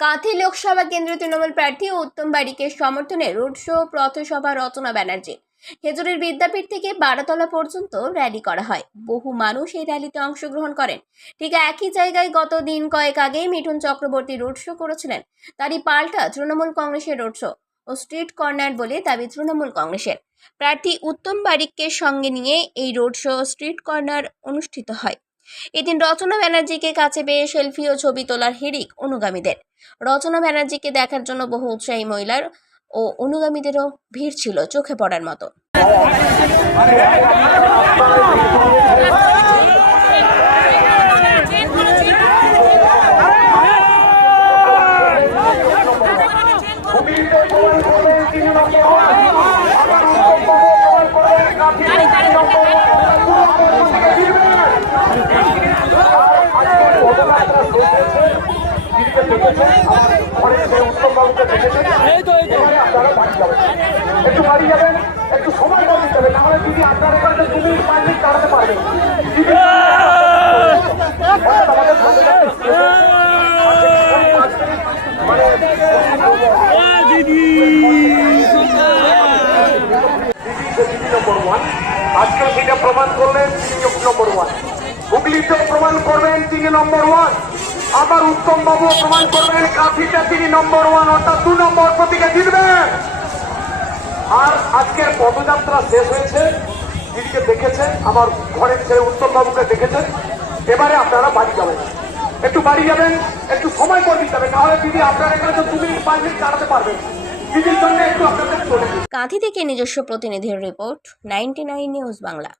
কাঁথি লোকসভা কেন্দ্র তৃণমূল প্রার্থী উত্তম বারিকের সমর্থনে রোড শো পথসভা রচনা ব্যানার্জি খেজুরের বিদ্যাপীঠ থেকে বারাতলা পর্যন্ত র্যালি করা হয়। বহু মানুষ এই র্যালিতে অংশগ্রহণ করেন। ঠিক একই জায়গায় গত দিন কয়েক আগেই মিঠুন চক্রবর্তী রোড শো করেছিলেন। তারই পাল্টা তৃণমূল কংগ্রেসের রোড শো ও স্ট্রিট কর্নার বলে দাবি তৃণমূল কংগ্রেসের। প্রার্থী উত্তম বারিককে সঙ্গে নিয়ে এই রোড শো স্ট্রিট কর্নার অনুষ্ঠিত হয়। এদিন রচনা ব্যানার্জিকে কাছে পেয়ে সেলফি ও ছবি তোলার হিড়িক অনুগামীদের। রচনা ব্যানার্জিকে দেখার জন্য বহু উৎসাহী মহিলার ও অনুগামীদেরও ভিড় ছিল চোখে পড়ার মতো। একটু বাড়ি যাবেন, একটু সময় দিতে হবে, নাহলে যদি আপনার এখানে 2 মিনিট 5 মিনিট দাঁড়াতে পারবেন। আজকে সেটা প্রমাণ করলেন তিনি নম্বর 1, হুগলিতেও প্রমাণ করবেন তিনি নম্বর 1, আবার উত্তম বাবু প্রমাণ করবেন কাঁথিতে তিনি নম্বর 1, অর্থাৎ 2 নম্বর প্রতীকে জিতবেন। আর আজকের পদযাত্রা শেষ হয়েছে, দিদিকে দেখেছেন, আমার ঘরের ছেলে উত্তম বাবুকে দেখেছেন। এবারে আপনারা বাড়ি যাবেন, একটু বাড়ি যাবেন, একটু সময় করে দিতে হবে, নাহলে দিদি আপনার এখানে তো 2 মিনিট 5 মিনিট দাঁড়াতে পারবেন। দিদির জন্য একটু আপনাদের চলে কাঁথি থেকে নিজস্ব প্রতিনিধির রিপোর্ট, 99 নিউজ বাংলা।